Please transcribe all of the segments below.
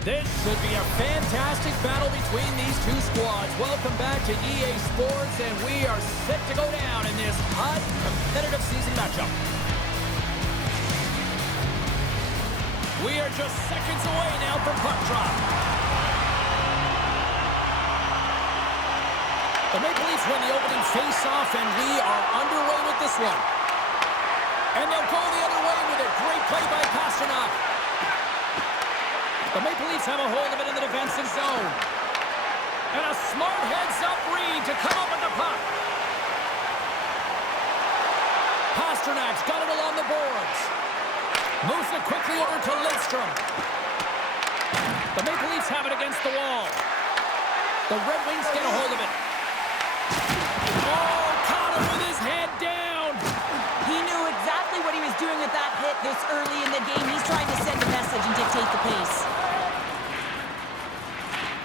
This should be a fantastic battle between these two squads. Welcome back to EA Sports, and we are set to go down in this hot, competitive season matchup. We are just seconds away now from puck drop. The Maple Leafs win the opening face-off, and we are underway with this one. And they'll go the other way with a great play by Pastrnak. The Maple Leafs have a hold of it in the defensive zone. And a smart heads-up read to come up with the puck. Pasternak's got it along the boards. Moves it quickly over to Lidstrom. The Maple Leafs have it against the wall. The Red Wings get a hold of it. Oh, caught him with his head down. He knew exactly what he was doing with that hit this early in the game. He's trying to send a message and dictate the pace.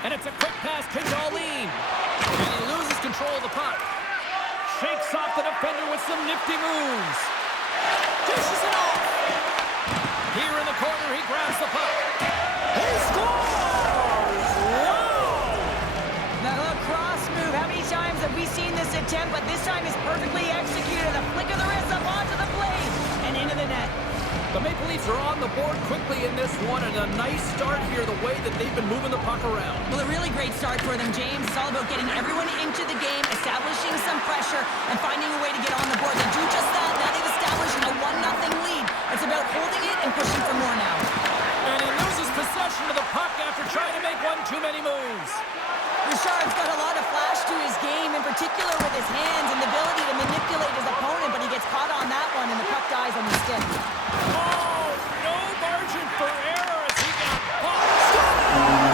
And it's a quick pass to Dahlin. And he loses control of the puck. Shakes off the defender with some nifty moves. Dishes it off. Here in the corner, he grabs the puck. He scores! Wow! The lacrosse move. How many times have we seen this attempt? But this time is perfectly executed. A flick of the wrist up onto the blade and into the net. The Maple Leafs are on the board quickly in this one, and a nice start here the way that they've been moving the puck around. Well, a really great start for them, James. It's all about getting everyone into the game, establishing some pressure, and finding a way to get on the board. They do just that. Now they've established a 1-0 lead. It's about holding it and pushing for more now. And he loses possession of the puck after trying to make one too many moves. Richard's got a lot of flash to his game, in particular with his hands and the ability to manipulate his opponent, but he gets caught on that one, and the puck dies on the stick. Oh, no margin for error as he got punched.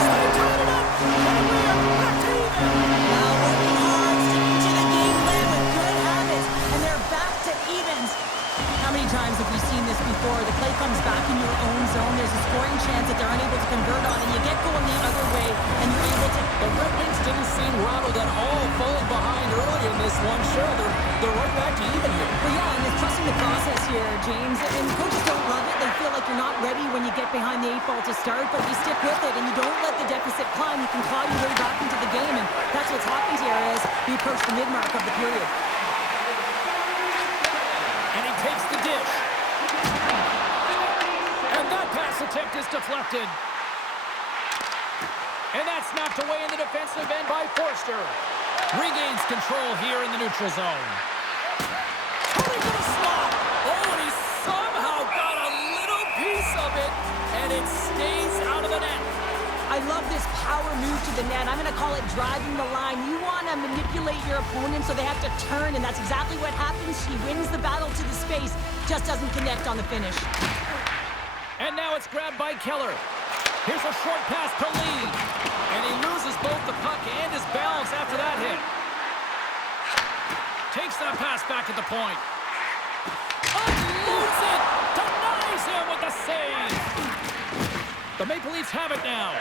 They tied it up. And we are back to even. Now working hard, sticking to the game plan with good habits, and they're back to evens. How many times have we seen this before? The play comes back in your own zone. There's a scoring chance that they're unable to convert on, and you get going the other way, and you're able to... The Red Wings didn't seem rattled at all, falling behind early in this one. Sure, they're right back to even here. Well, yeah, and it's trusting the process here, James. And coaches don't love it. They feel like you're not ready when you get behind the 8 ball to start, but you stick with it, and you don't let the deficit climb. You can claw your way back into the game, and that's what's happened here as we approach the mid-mark of the period. And he takes the dish. And that pass attempt is deflected. And that's knocked away in the defensive end by Forster. Regains control here in the neutral zone. Tony for the slot. Oh, and he somehow got a little piece of it, and it stays out of the net. I love this power move to the net. I'm going to call it driving the line. You want to manipulate your opponent so they have to turn, and that's exactly what happens. He wins the battle to the space, just doesn't connect on the finish. And now it's grabbed by Keller. Here's a short pass to Lee. And he loses both the puck and his balance after that hit. Takes that pass back at the point. Unloads it! Denies him with the save! The Maple Leafs have it now.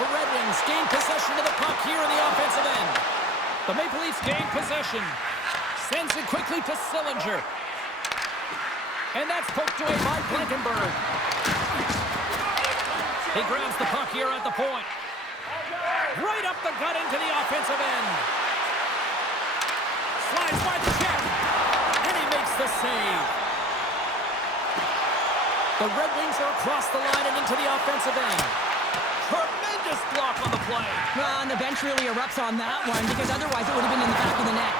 The Red Wings gain possession of the puck here in the offensive end. The Maple Leafs gain possession. Sends it quickly to Sillinger. And that's poked away by Blankenberg. He grabs the puck here at the point. Right up the gut into the offensive end. Slides by the check. And he makes the save. The Red Wings are across the line and into the offensive end. Tremendous block on the play. Well, and the bench really erupts on that one, because otherwise it would have been in the back of the net.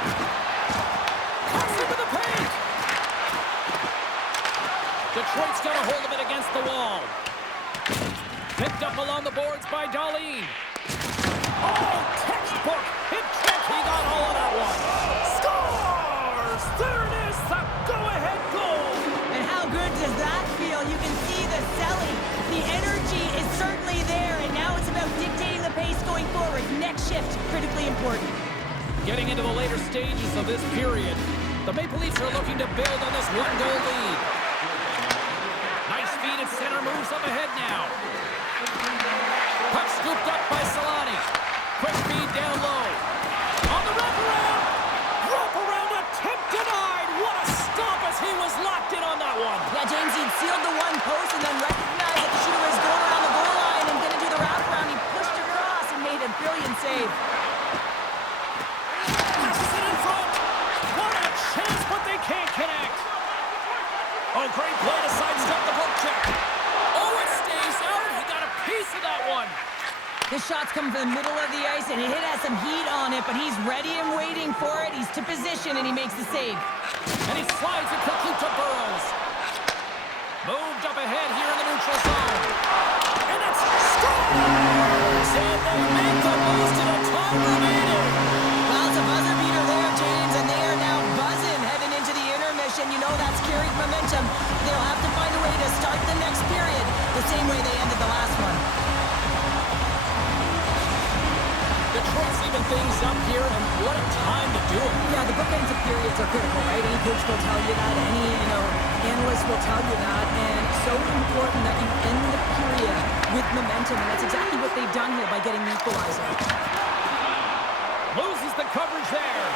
Pass into the paint. Detroit's got a hold of it against the wall. Picked up along the boards by Dahlin. Oh, textbook hit check. He got all of that one. Scores! There it is, the go-ahead goal. And how good does that feel? You can see the selling. The energy is certainly there, and now it's about dictating the pace going forward. Next shift, critically important. Getting into the later stages of this period, the Maple Leafs are looking to build on this one-goal lead. Nice feed at center, moves up ahead now. Puck scooped up by Solani. Quick feed down low. On the wraparound. Wraparound attempt denied. What a stop as he was locked in on that one. Yeah, James, he'd sealed the one post and then recognized great play to sidestep the poke check. Oh, it stays out. He got a piece of that one. This shot's coming from the middle of the ice, and it has some heat on it, but he's ready and waiting for it. He's to position, and he makes the save. And he slides it quickly to Burrows. Moved up ahead here in the neutral zone. And it's scores! And they make the most of the time remaining. Well, it's a buzzer beater there, James, and they are now buzzing heading into the intermission. You know that's carried momentum. They'll have to find a way to start the next period the same way they ended the last one. Detroit's even things up here, and what a time to do it. Yeah, the bookends of periods are critical, right? Any coach will tell you that. Any, analyst will tell you that. And so important that you end the period with momentum, and that's exactly what they've done here by getting the equalizer. Loses the coverage there.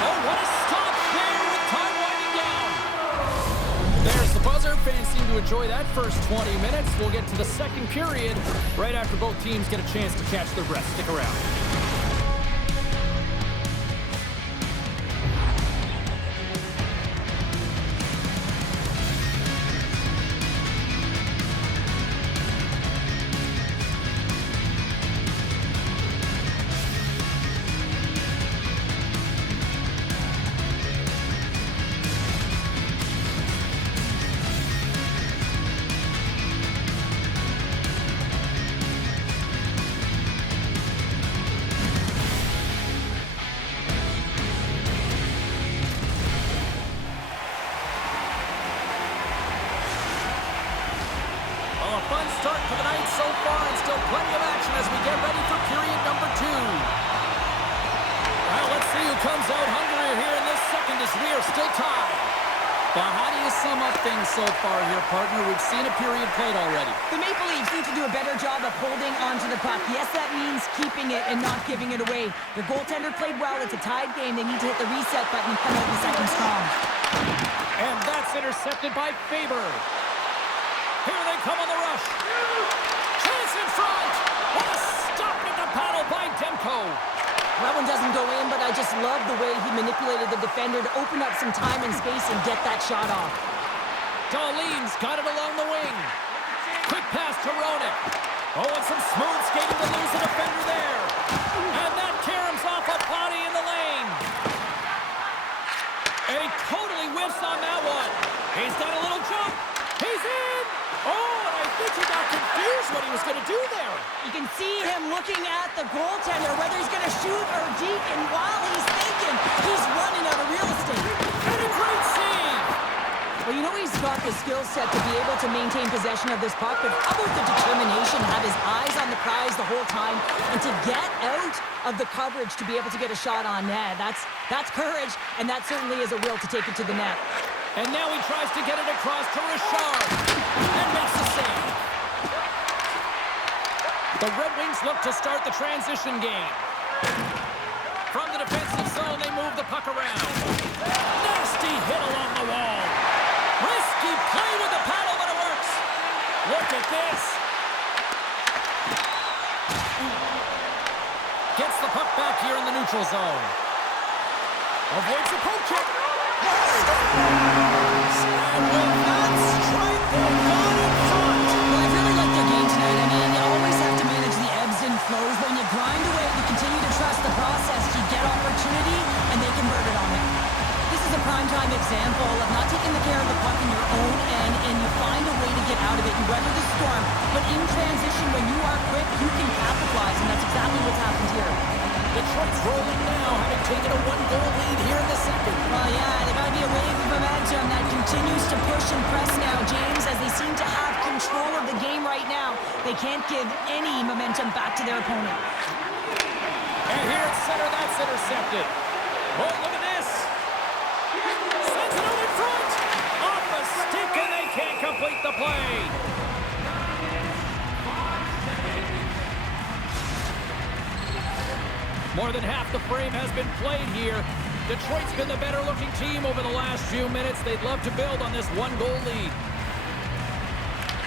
Oh, what a stop there with time winding down. There's the buzzer. Fans seem to enjoy that first 20 minutes. We'll get to the second period right after both teams get a chance to catch their breath. Stick around. Fun start to the night so far, and still plenty of action as we get ready for period number 2. Well, let's see who comes out hungrier here in this second as we are still tied. But how do you sum up things so far here, partner? We've seen a period played already. The Maple Leafs need to do a better job of holding onto the puck. Yes, that means keeping it and not giving it away. Their goaltender played well. It's a tied game. They need to hit the reset button and come out in the second strong. And that's intercepted by Faber. Here they come on the rush. Chance in front. What a stop at the paddle by Demko. That one doesn't go in, but I just love the way he manipulated the defender to open up some time and space and get that shot off. Darlene's got it along the wing. Quick pass to Roenick. Oh, and some smooth skating to lose the defender there. And that caroms off a body in the lane. And he totally whiffs on that one. He's done a little jump. He's in. Oh, and I think he got confused what he was going to do there. You can see him looking at the goaltender, whether he's going to shoot or deke, and while he's thinking, he's running out of real estate. And a great save. Well, you know he's got the skill set to be able to maintain possession of this puck, but how about the determination, have his eyes on the prize the whole time, and to get out of the coverage to be able to get a shot on net. That's courage, and that certainly is a will to take it to the net. And now he tries to get it across to Richard and makes the save. The Red Wings look to start the transition game. From the defensive zone, they move the puck around. Nasty hit along the wall. Risky play with the paddle, but it works. Look at this. Gets the puck back here in the neutral zone. Avoids the poke check. And with that strike, they've gone in front. Well, I really like their game tonight. I mean, you always have to manage the ebbs and flows. When you grind away, you continue to trust the process. You get opportunity, and they convert it on it. This is a primetime example of not taking the care of the puck in your own end, and you find a way to get out of it. You weather the storm, but in transition, when you are quick, you can capitalize, and that's exactly what's happened here. Detroit's rolling now, having taken a one-goal lead here in the second. Well, yeah, there got to be a wave of momentum that continues to push and press now, James, as they seem to have control of the game right now. They can't give any momentum back to their opponent. And here at center, that's intercepted. Oh, look at this. Sends it out in front. Off a stick, and they can't complete the play. More than half the frame has been played here. Detroit's been the better-looking team over the last few minutes. They'd love to build on this one-goal lead.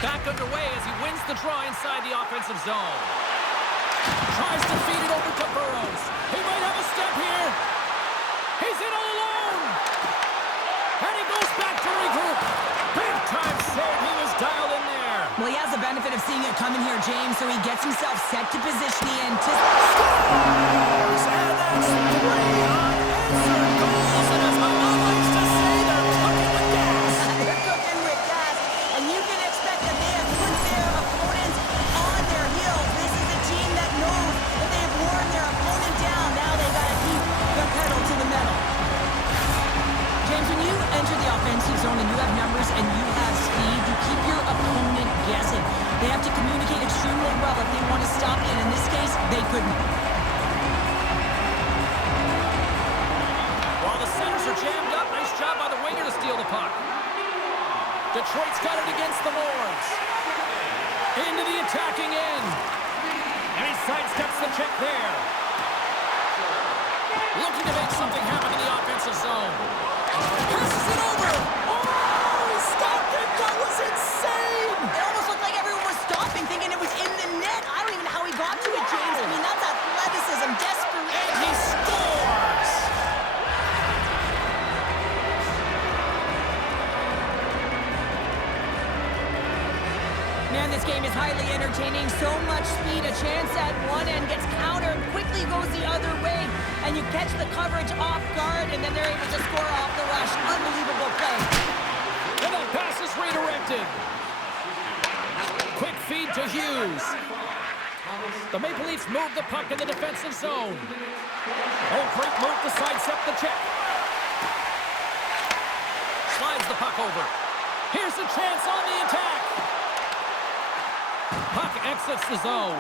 Back underway as he wins the draw inside the offensive zone. Tries to feed it over to Burrows. He might have a step here. He's in all alone. And he goes back to regroup. benefit of seeing it coming here, James, so he gets himself set to position the Scores! And that's 3 unanswered goals, and as my mom likes to say, they're cooking with gas. They're cooking with gas, and you can expect that they have put their opponents on their heels. This is a team that knows that they have worn their opponent down. Now they got to keep the pedal to the metal. James, when you enter the offensive zone and you have numbers and you have speed, you keep your opponent guessing. They have to communicate extremely well if they want to stop you, and in this case, they couldn't. While the centers are jammed up, nice job by the winger to steal the puck. Detroit's got it against the boards. Into the attacking end. And he sidesteps the check there. Looking to make something happen in the offensive zone. Passes it over. Oh, he stopped it. That was insane. It almost looked like everyone was stopping, thinking it was in the net. I don't even know how he got to it, James. I mean, that's athleticism, desperation. And he scores. Man, this game is highly entertaining. So much speed, a chance at one end gets countered, quickly goes the other way, and you catch the coverage off guard, and then they're able to score off the rush. Unbelievable play. And that pass is redirected. Quick feed to Hughes. The Maple Leafs move the puck in the defensive zone. Oh, great move to sidestep the check. Slides the puck over. Here's a chance on the attack. Puck exits the zone.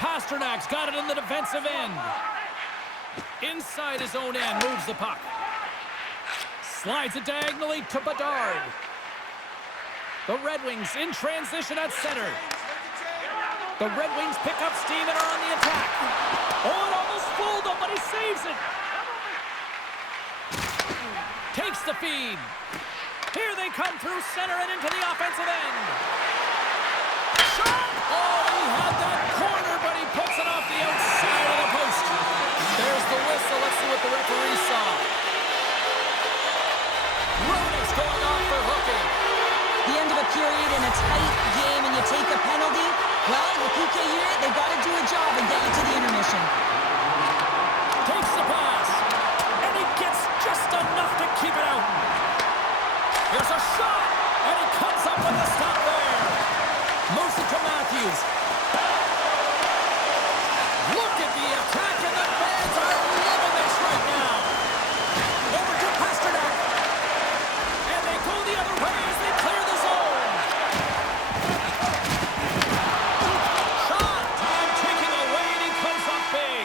Pasternak's got it in the defensive end. Inside his own end, moves the puck. Slides it diagonally to Bedard. The Red Wings in transition at center. The Red Wings pick up steam and are on the attack. Oh, it almost fooled him, but he saves it. Takes the feed. Here they come through center and into the offensive end. Shot! Oh, he had that corner, but he puts it off the outside of the post. There's the whistle. Let's see what the referee saw. Rooney's going off for hooking. The end of a period in a tight game, and you take a penalty. Well, the PK unit, they've got to do a job and get you to the intermission. Takes the pass. And he gets just enough to keep it out. Here's a shot. And he comes up with a stop there. Moves it to Matthews. Look at the attack, and the fans are loving this right now. Over to Pasternak. And they go the other way as they clear the zone. Shot. Time ticking away, and he comes up big.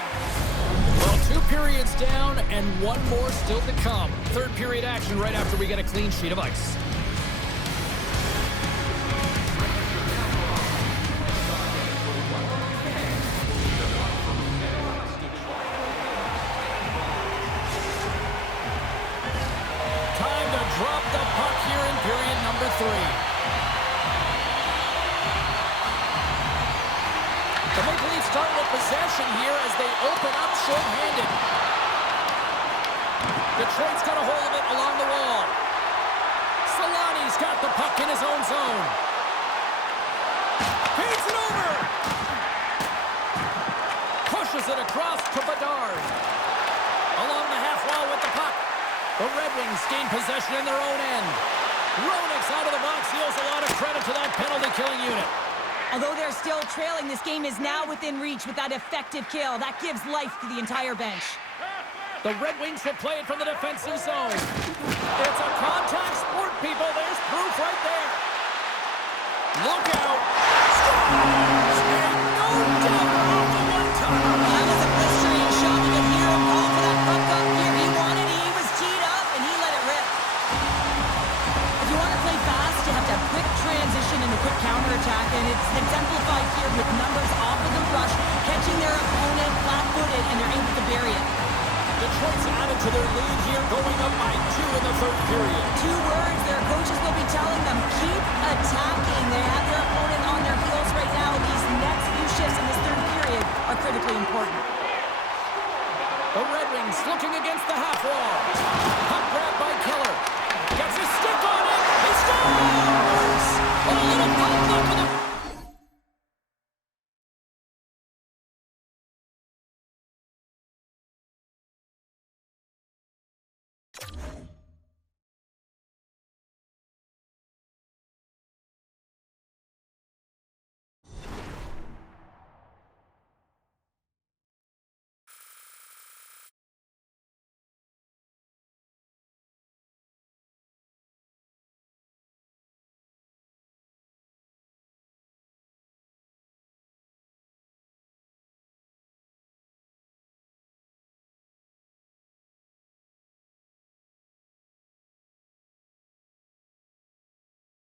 Well, 2 periods down, and 1 more still to come. Third period action right after we get a clean sheet of ice. Drop the puck here in period number 3. The Maple Leafs start with possession here as they open up short-handed. Detroit's got a hold of it along the wall. Solani's got the puck in his own zone. Feeds it over. Pushes it across to Bedard. Along the half wall with the puck. The Red Wings gain possession in their own end. Roenick's out of the box. He owes a lot of credit to that penalty-killing unit. Although they're still trailing, this game is now within reach with that effective kill. That gives life to the entire bench. The Red Wings will play it from the defensive zone. It's a contact sport, people. There's proof right there. Look out. Scores! And no doubt off the one-timer. That was a blistering shot. You could hear him call for that puck up here. He wanted it. He was teed up, and he let it rip. If you want to play fast, you have to have quick transition and a quick counterattack, and it's exemplified here with numbers off of the rush, catching their opponent flat-footed, and they're able to bury it. Detroit's added to their lead here, going up by 2 in the third period. 2 words their coaches will be telling them: keep attacking. They have their opponent on their heels right now. These next few shifts in this third period are critically important. The Red Wings looking against the half wall. Puck grabbed by Keller. Gets his stick on it. He scores! little pop up with a